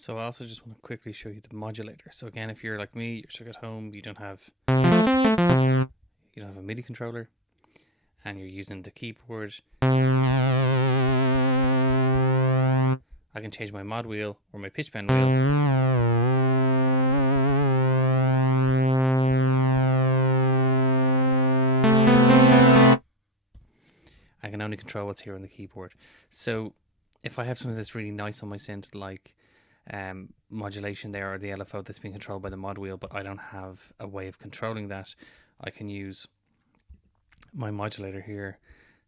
So I also just want to quickly show you the modulator. So again, if you're like me, you're stuck at home, you don't have a MIDI controller, and you're using the keyboard, I can change my mod wheel or my pitch bend wheel. I can only control what's here on the keyboard. So if I have something that's really nice on my synth, like modulation there, or the LFO that's being controlled by the mod wheel, but I don't have a way of controlling that, I can use my modulator here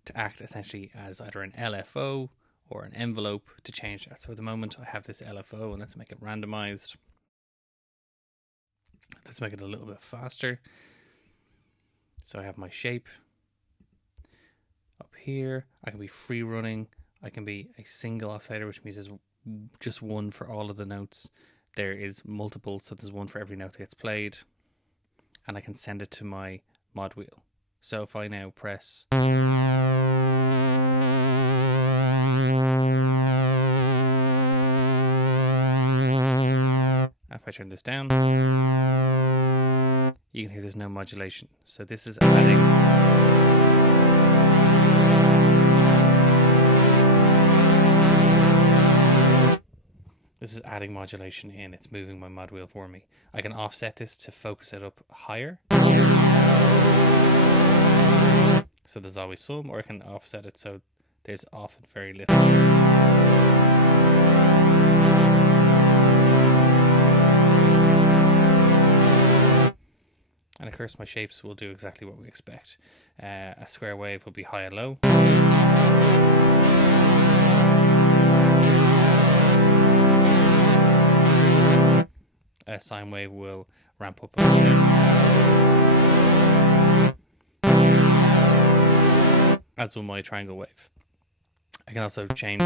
to act essentially as either an LFO or an envelope to change that. So at the moment I have this LFO, and let's make it randomized. Let's make it a little bit faster. So I have my shape up here. I can be free running. I can be a single oscillator, which means there's just one for all of the notes. There is multiple, so there's one for every note that gets played. And I can send it to my mod wheel. So if I now press, if I turn this down, you can hear there's no modulation. So this is adding modulation in. It's moving my mod wheel for me. I can offset this to focus it up higher. So there's always some, or I can offset it so there's often very little. And of course my shapes will do exactly what we expect. A square wave will be high and low. A sine wave will ramp up and down, as will my triangle wave. I can also change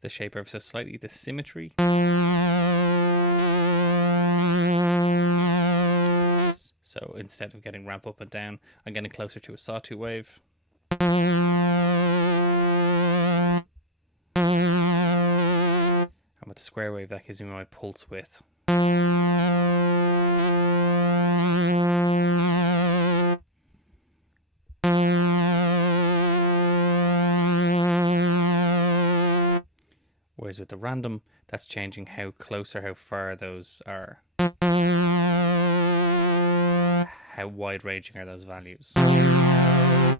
the shape ever so slightly, the symmetry. So instead of getting ramp up and down, I'm getting closer to a sawtooth wave. And with the square wave, that gives me my pulse width. Whereas with the random, that's changing how close or how far those are. How wide ranging are those values? If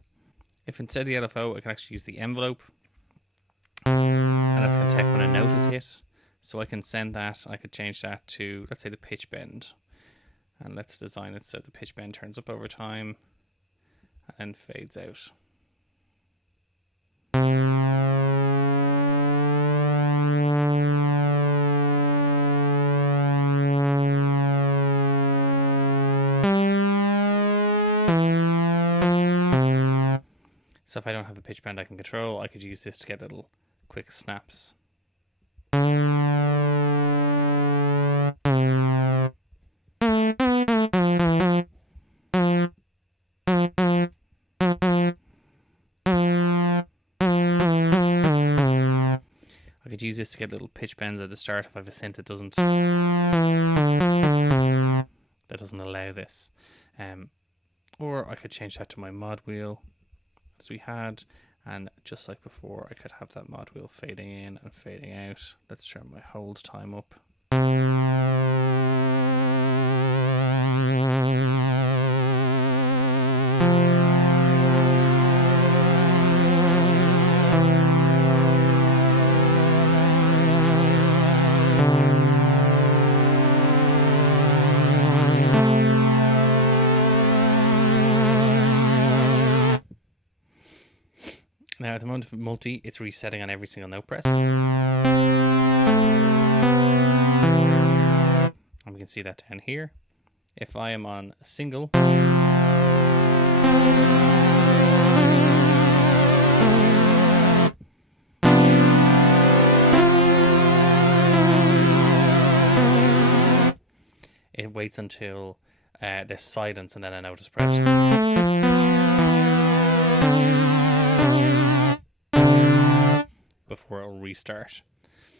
instead of the LFO, I can actually use the envelope, and that's going to detect when a note is hit. So I can send that, I could change that to, let's say, the pitch bend. And let's design it so the pitch bend turns up over time and then fades out. So if I don't have a pitch bend I can control, I could use this to get little quick snaps. I could use this to get little pitch bends at the start if I have a synth that doesn't allow this. Or I could change that to my mod wheel as we had, and just like before I could have that mod wheel fading in and fading out. Let's turn my hold time up. Now at the moment of multi, it's resetting on every single note press. And we can see that down here. If I am on a single, it waits until there's silence and then a note is pressed. before it'll restart.